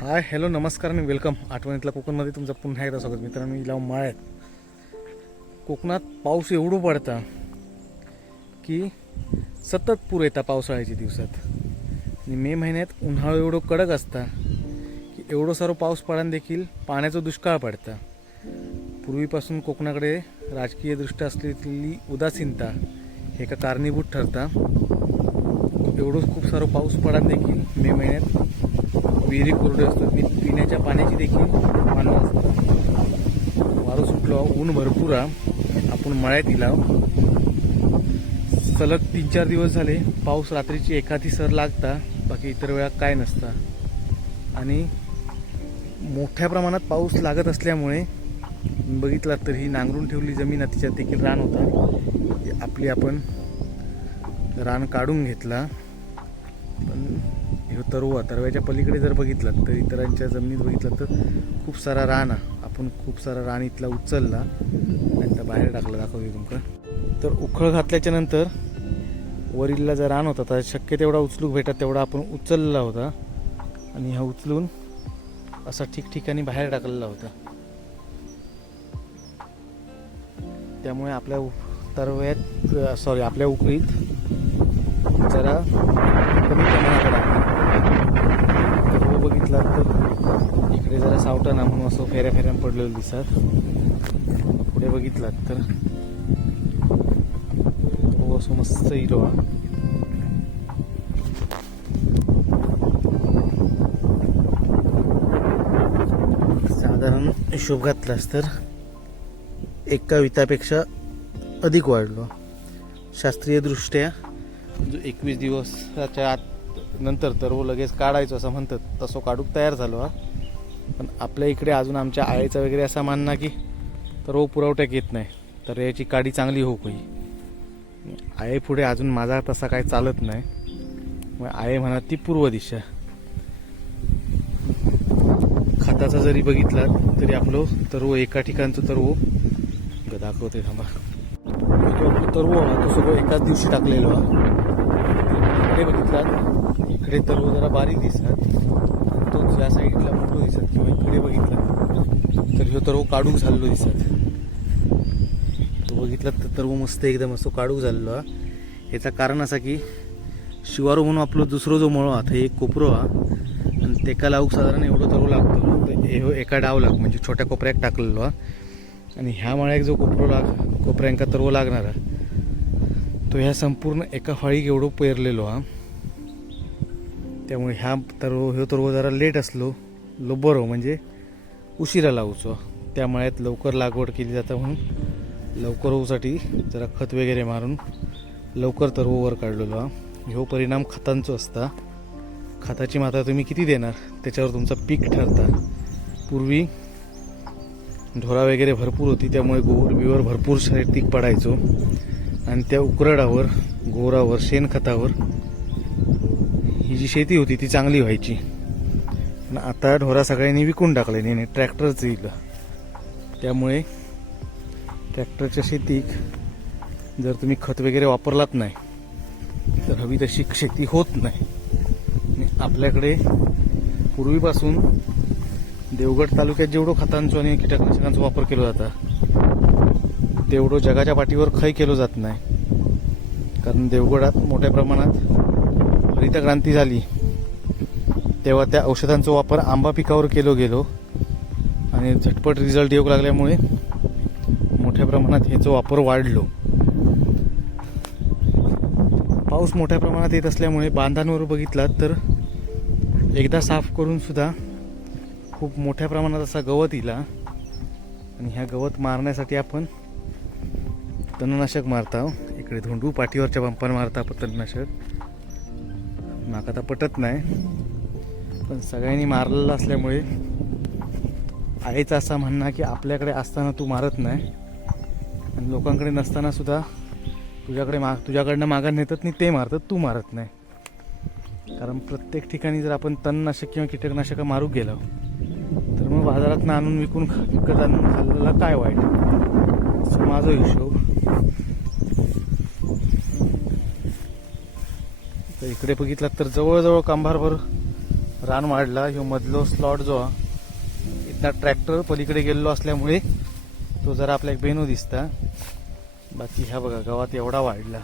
Hi hello नमस्कार आणि welcome. आठवणीतल्या कोकणमध्ये तुमचं पुन्हा एकदा स्वागत. मित्रांनो मी लावून माळ्यात कोकणात पाऊस एवढं पडता की सतत पूर येतात पावसाळ्याच्या दिवसात. आणि मे महिन्यात उन्हाळा एवढं कडक असता की एवढं सारं पाऊस पडान देखील पाण्याचा दुष्काळ पडता. पूर्वीपासून कोकणाकडे राजकीयदृष्ट्या असलेली उदासीनता हे का कारणीभूत ठरता. एवढं खूप सारं पाऊस पडान देखील मे महिन्यात विहिरी कोरडे असतात. मी पिण्याच्या पाण्याची देखील मानव असतात वारं सुटलो ऊन भरपूर आहे. आपण मळ्यात इला सलग तीन चार दिवस झाले पाऊस रात्रीची एखादी सर लागता बाकी इतर वेळा काय नसता. आणि मोठ्या प्रमाणात पाऊस लागत असल्यामुळे बघितला तर ही नांगरून ठेवली जमीन आहे, तिच्यात देखील रान होता. आपली आपण रान काढून घेतला. पण म्हणजे ह्यो तरवा तरव्याच्या पलीकडे जर बघितलं तर इतरांच्या जमिनीत बघितलं तर खूप सारा रान आहे. आपण खूप सारा रान इथला उचलला आणि त्या बाहेर टाकला. दाखवते तुमका. तर उखळ घातल्याच्या नंतर वरीलला जर रान होता तर शक्य तेवढा उचलूक भेटत तेवढा आपण उचललेला होता. आणि हा उचलून असा ठिकठिकाणी बाहेर टाकलेला होता. त्यामुळे आपल्या उ- तरव्यात सॉरी आपल्या उकळीत जरा कमी प्रमाणात बघितलात तर इकडे जरा सावटा ना म्हणून असं फेऱ्या फेऱ्या पडलेलं दिसत. पुढे बघितलात तर. तो असं मस्त हिरवा साधारण हिशोब घातलास तर एका वितापेक्षा अधिक वाढलो. शास्त्रीयदृष्ट्या जो एकवीस दिवसाच्या आत नंतर तर वो लगेच काढायचो असं म्हणतात. तसं काढूक तयार झालो हा. पण आपल्या इकडे अजून आमच्या आळेचा वगैरे असा मानना की तर वो पुरवठ्याक येत नाही. तर याची काडी चांगली हो काही आये पुढे अजून माझा तसा काही चालत नाही. मग आळे म्हणा ती पूर्व दिशा. खताचा जरी बघितला तरी आपलं तरव एका ठिकाणचं तरव ग दाखवते थांबा. जो तरव तो सगळं एकाच दिवशी टाकलेलो हा इकडे इकडे तरव जरा बारीक दिसतात. तो या साईडला मोठं दिसत किंवा इकडे बघितला तर ह्यो तरव हो काढूक झालेलो दिसत. तो बघितला तर तरव हो मस्त एकदम असतो काढूक झालेलो हा. याचं कारण असा की शिवारो म्हणून आपलं दुसरं जो मळो हा ते एक कोपरो हा आणि तेका लावूक साधारण एवढं तरव लागतो. तर ह्यो एका डाव लाग म्हणजे छोट्या कोपऱ्याक टाकलेलो हा. आणि ह्या मळ्याक जो कोपरो लाग कोपऱ्यांका तरव हो लागणार हा, तो ह्या संपूर्ण एका फाळीक एवढं पेरलेलो हा. त्यामुळे ह्या तरव ह्यो तरव जरा लेट असलो. लो बरो म्हणजे उशिरा लावचो. त्या मळ्यात लवकर लागवड केली जातं म्हणून लवकर होऊसाठी जरा खत वगैरे मारून लवकर तरव वर काढलेलो हा. ह्यो परिणाम खतांचो असता. खताची मात्रा तुम्ही किती देणार? त्याच्यावर तुमचं पीक ठरता. पूर्वी ढोरा वगैरे भरपूर होती त्यामुळे गोवर बिवर भरपूर पीक पडायचो. आणि त्या उकरडावर गोरावर शेणखतावर जी शेती होती ती चांगली व्हायची. पण आता ढोरा सगळ्यांनी विकून टाकले नाही ट्रॅक्टरच येईल त्यामुळे ट्रॅक्टरच्या शेतीक जर तुम्ही खत वगैरे वापरलात नाही तर हवी तशी शेती होत नाही. आणि आपल्याकडे पूर्वीपासून देवगड तालुक्यात जेवढं खतांचो आणि कीटकनाशकांचा वापर केला जाता तेवढं जगाच्या पाठीवर खय केलं जात नाही. कारण देवगडात मोठ्या प्रमाणात हरितक्रांती झाली. तेव्हा त्या औषधांचा वापर आंबा पिकावर केलो गेलो आणि झटपट रिझल्ट येऊ लागल्यामुळे मोठ्या प्रमाणात ह्याचा वापर वाढलो. पाऊस मोठ्या प्रमाणात येत असल्यामुळे बांधांवर बघितलात तर एकदा साफ करून सुद्धा खूप मोठ्या प्रमाणात असा गवत इला आणि ह्या गवत मारण्यासाठी आपण तणनाशक मारता इकडे धोंडू पाठीवरच्या पंपान मारता आपण तणनाशक. माका तर पटत नाही. पण सगळ्यांनी मारलेलं असल्यामुळे आईचं असा म्हणणं की आपल्याकडे असताना तू मारत नाही. आणि लोकांकडे नसताना सुद्धा तुझ्याकडे माग तुझ्याकडनं मागा नेतात आणि ते मारतात तू मारत नाही. कारण प्रत्येक ठिकाणी जर आपण तणनाशक किंवा कीटकनाशकं मारू गेलो तर मग बाजारातनं आणून विकून खा विकत आणून खाल्लेला काय वाईट? असं माझा हिशोब तर इकडे बघितलात तर जवळजवळ कांभारभर रान वाढला. ह्यो मधलो स्लॉट जो हा इथला ट्रॅक्टर पलीकडे गेलेलो असल्यामुळे तो जरा आपल्या बेनू दिसता. बाकी ह्या बघा गावात एवढा वाढला.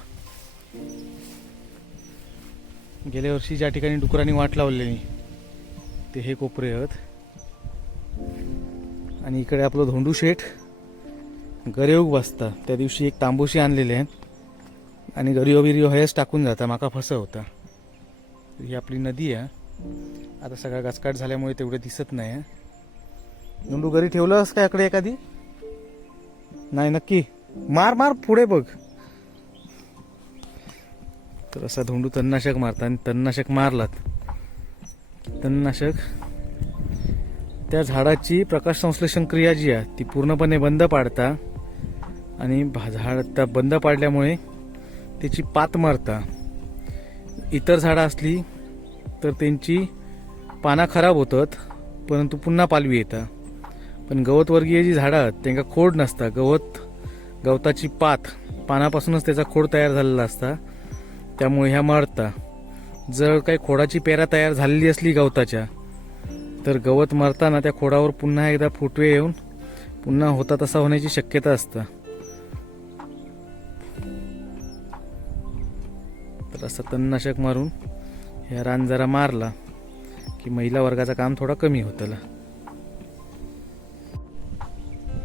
गेल्या वर्षी ज्या ठिकाणी डुकरांनी वाट लावलेली ते हे कोपरे आहेत. आणि इकडे आपलं धोंडू शेठ गरेऊग बसता. त्या दिवशी एक तांबूशी आणलेले आहेत. आणि गरिओ बिरिओ हेच टाकून जाता माका फसं होता. ही आपली नदी आहे. आता सगळा गचकाट झाल्यामुळे तेवढं दिसत नाही आहे. धोंडू घरी ठेवलंस का इकडे एखादी? नाही नक्की. मार मार पुढे बघ. तर असा धोंडू तणनाशक मारता आणि तणनाशक मारलात. तणनाशक त्या झाडाची प्रकाश संश्लेषण क्रिया जी आहे ती पूर्णपणे बंद पाडता आणि भा- झाड त्या बंद पाडल्यामुळे त्याची पात मारता. इतर झाडं असली तर त्यांची पाना खराब होतात परंतु पुन्हा पालवी येतात पण गवतवर्गीय जी झाडं आहेत त्यांना खोड नसता. गवत गवताची पात पानापासूनच त्याचा खोड तयार झालेला असता. त्यामुळे ह्या मारता. जर काही खोडाची पेरा तयार झालेली असली गवताच्या तर गवत मारताना त्या खोडावर पुन्हा एकदा फुटवे येऊन पुन्हा होता तसा होण्याची शक्यता असतं. तर असं तणनाशक मारून ह्या रान जरा मारला की महिला वर्गाचं काम थोडा कमी होतं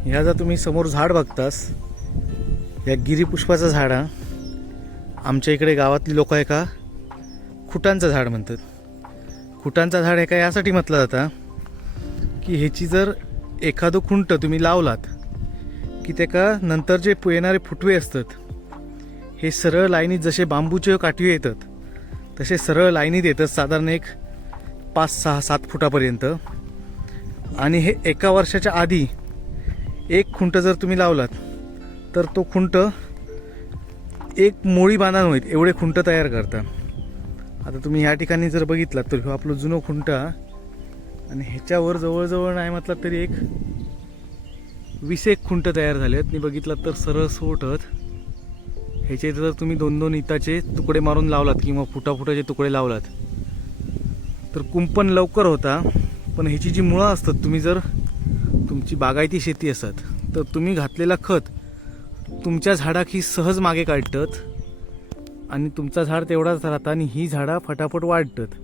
ह्या जर तुम्ही समोर झाड बघतास या गिरीपुष्पाचं झाड हा आमच्या इकडे गावातली लोक आहे का? खुटांचं झाड म्हणतात. खुटांचं झाड एका यासाठी म्हटलं जातं की ह्याची जर एखादं खुंट तुम्ही लावलात की त्याका नंतर जे येणारे फुटवे असतात हे सरळ लाईनीत जसे बांबूचे काठवे येतात तसे सरळ लाईनीत येतात साधारण एक पाच सहा सात फुटापर्यंत. आणि हे एका वर्षाच्या आधी एक खुंट जर तुम्ही लावलात तर तो खुंट एक मोळी बांधा होईल एवढे खुंट तयार करता आता तुम्ही ह्या ठिकाणी जर बघितलात तर ह्यो आपलं जुनं खुंट आणि ह्याच्यावर जवळजवळ नाही म्हटलं तरी एक वीस एक खुंट तयार झालेत मी बघितलात तर सरळ सोटत ह्याचे जर तुम्ही दोन दोन इताचे तुकडे मारून लावलात किंवा फुटाफुटाचे तुकडे लावलात. तर कुंपण लवकर होता पण ह्याची जी मुळं असतात तुम्ही जर तुमची बागायती शेती असत तर तुम्ही घातलेला खत तुमच्या झाडाक ही सहज मागे काढतात आणि तुमचा झाड तेवढाच राहता आणि ही झाडं फटाफट वाढतात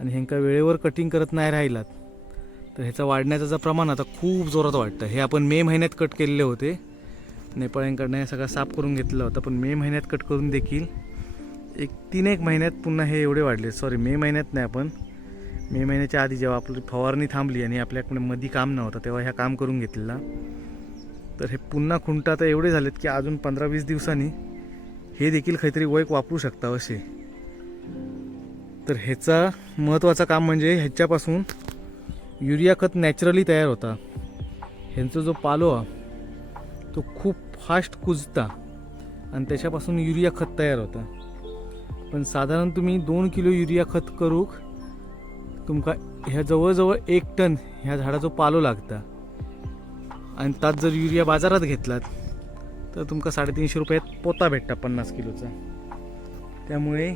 आणि ह्यांका वेळेवर कटिंग करत नाही राहिलात. तर ह्याचा वाढण्याचं प्रमाण आता खूप जोरात वाटतं हे आपण मे महिन्यात कट केलेले होते. नेपाळ्यांकडनं हे सगळं साफ करून घेतलं होतं पण मे महिन्यात कट करून देखील एक तीन एक महिन्यात पुन्हा हे एवढे वाढले. सॉरी मे महिन्यात नाही आपण. मे महिन्याच्या आधी जेव्हा आपली फवारणी थांबली आणि आपल्याकडे मध्ये काम नव्हतं तेव्हा ह्या काम करून घेतलेला. तर हे पुन्हा खुंट आता एवढे झालेत की अजून पंधरा वीस दिवसांनी हे देखील काहीतरी वैक वापरू शकता असे. तर ह्याचा महत्त्वाचं काम म्हणजे ह्याच्यापासून युरिया खत नॅचरली तयार होता. ह्यांचा जो पालो तो खूप फास्ट कुजता. आणि त्याच्यापासून युरिया खत तयार होता. पण साधारण तुम्ही दोन किलो युरिया खत करूक तुमका ह्या जवळजवळ एक टन ह्या झाडाचो पालो लागता. आणि त्यात जर युरिया बाजारात घेतलात तर तुमका साडेतीनशे रुपयात पोता भेटता पन्नास किलोचा. त्यामुळे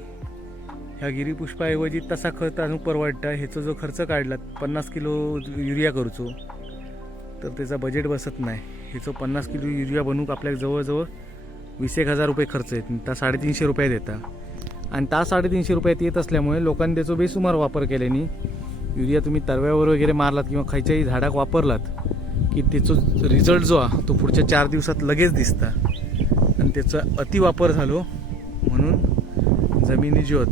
ह्या गिरीपुष्पाऐवजी तसा खत अजून परवडता. ह्याचा जो खर्च काढला पन्नास किलो युरिया करूचो तर त्याचा बजेट बसत नाही. ह्याचं पन्नास किलो युरिया बनवूक आपल्याला जवळजवळ वीस एक हजार रुपये खर्च येत. त्या साडेतीनशे रुपयात देता. आणि त्या साडेतीनशे रुपयात येत असल्यामुळे लोकांनी त्याचा बेसुमार वापर केल्याने युरिया तुम्ही तरव्यावर वगैरे मारलात किंवा खायच्याही झाडाक वापरलात की त्याचा रिझल्ट जो आहे तो पुढच्या चार दिवसात लगेच दिसता. आणि त्याचा अतिवापर झालो म्हणून जमिनी जी होत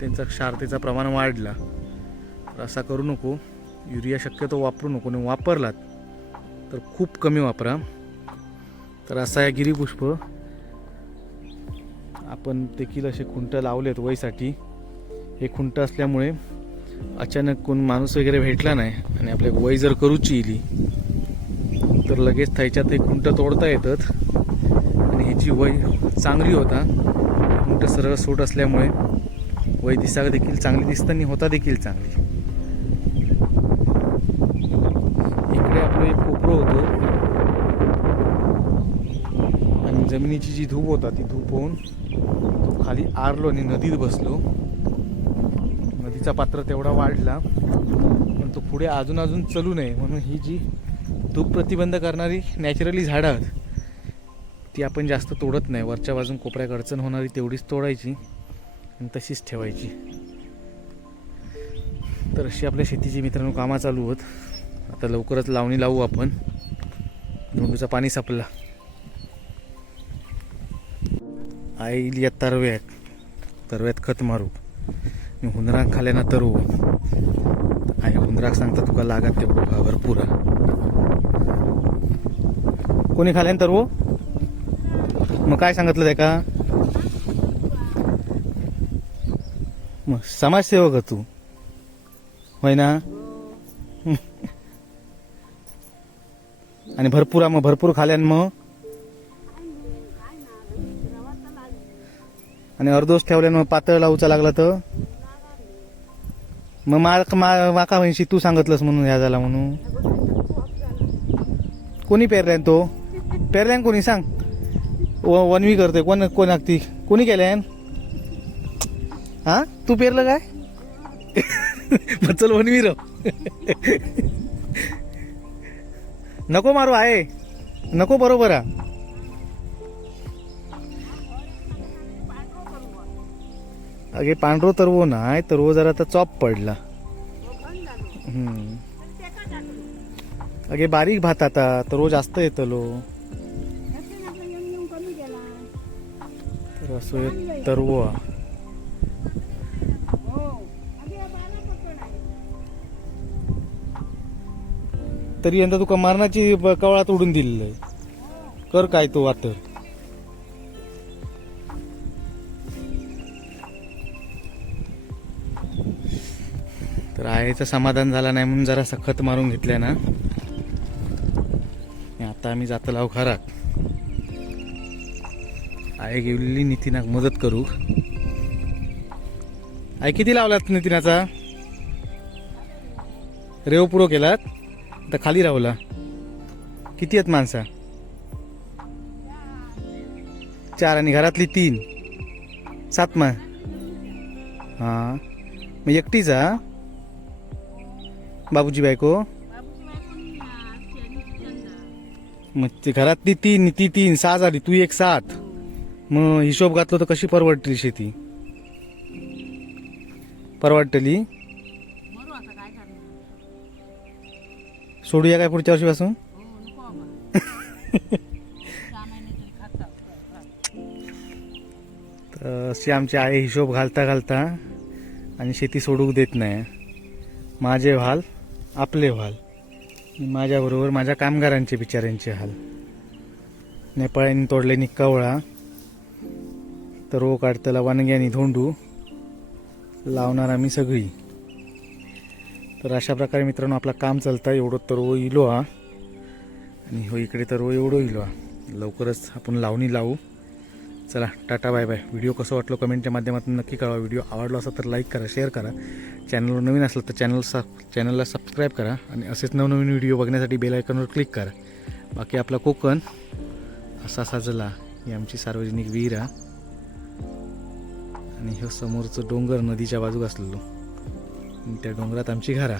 त्यांचा क्षारतेचा प्रमाण वाढला. तर असा करू नको. युरिया शक्यतो वापरू नको. आणि वापरलात तर खूप कमी वापरा. तर असा या गिरीपुष्प आपण देखील असे खुंट लावलेत वयसाठी हे खुंट असल्यामुळे अचानक कोण माणूस वगैरे भेटला नाही आणि आपल्या वय जर करूची इली तर लगेच थायच्यात हे खुंट तोडता येतात. आणि ह्याची वय चांगली होता. खुंट सरळ सूट असल्यामुळे वय दिसा देखील चांगली दिसताना होता देखील चांगली इकडे आपलं एक कोपरं होतं आणि जमिनीची जी धूप होता ती धूप होऊन तो खाली आरलो आणि नदीत बसलो. नदीचा पात्र तेवढा वाढला पण तो पुढे अजून अजून चलू नये म्हणून ही जी धूप प्रतिबंध करणारी नॅचरली झाडं आहेत ती आपण जास्त तोडत नाही. वरच्या बाजून कोपऱ्यात अडचण होणारी तेवढीच तोडायची आणि तशीच ठेवायची. तर अशी आपल्या शेतीची मित्रांनो कामं चालू होत. आता लवकरच लावणी लावू आपण. झोंडूचा पाणी सापला. आई या तरव्यात. तरव्यात खत मारू. मी हुनराक खाल्याना तरवू. आणि हुंदराक सांगता तुका लागत तेवढं खा भरपूर हा. कोणी खाल्यान तरवो? मग काय सांगितलं ते का? मग समाजसेवक आहे तू. होय ना? आणि भरपूर मग भरपूर खाल्यान मग? आणि अर्धोस ठेवल्यानं पातळ लावूचा लागला तर? मग मा- मा- माका म्हणशी तू सांगितलंस म्हणून ह्या झाला म्हणून. कोणी पेरल्यान तो? पेरल्यान कोणी? सांग. व- वनवी करते कोण कोण ती कोणी केल्यान? हा? तू पेरलं काय? मग चल वनवी र नको मारू आहे. नको बरोबर आहे. अगे पांढरो तरवो नाही तरवो जरा आता चॉप पडला. अगे बारीक भात आता तरवो जास्त येतलो. तर असो तरवो तरी यंदा तुका मरणाची कवळात उडून दिलेलं आहे. कर काय तो आता तर समाधान झालं नाही म्हणून जरा खत मारून घेतल्या ना. आता आम्ही जातो लाव खरात आई गेलेली नितीनाक मदत करू. आई किती लावलात नितीनाचा? रेव पुरो केलात? तर खाली राहुला. किती आहेत माणसं? चार आणि घरातली तीन. सात मा हा. मग एकटीच हा? बाबूची बायको? मग ते घरातली तीन ती तीन सहा झाली तू एक सात. मग हिशोब घातलो तर कशी परवडतली शेती? परवडतली? सोडूया काय पुढच्या वर्षीपासून? तर अशी आमची आई हिशोब घालता घालता आणि शेती सोडू देत नाही. माझे व्हाल आपले व्हाल. माझ्याबरोबर माझ्या कामगारांचे बिचाऱ्यांचे हाल. नेपाळ्यांनी तोडले निक्कावळा तर रो काढतला वानग्यानी धोंडू लावणार आम्ही सगळी. तर अशा प्रकारे मित्रांनो आपला काम चालतं एवढं तर वो इलो हा आणि हो इकडे तर वो एवढं इलो हा लवकरच आपण लावणी लावू. चला टाटा बाय बाय. व्हिडिओ कसं वाटलो कमेंटच्या माध्यमातून नक्की कळवा. व्हिडिओ आवडला असेल तर लाईक करा शेअर करा. चॅनलवर नवीन असलं तर चॅनल सा चॅनलला सबस्क्राईब करा आणि असेच नवनवीन व्हिडिओ बघण्यासाठी बेल आयकॉनवर क्लिक करा. बाकी आपला कोकण असा साजला ही आमची सार्वजनिक विहीर आणि हे समोरचं डोंगर नदीच्या बाजूक असलेलो. त्या डोंगरात आमची घरा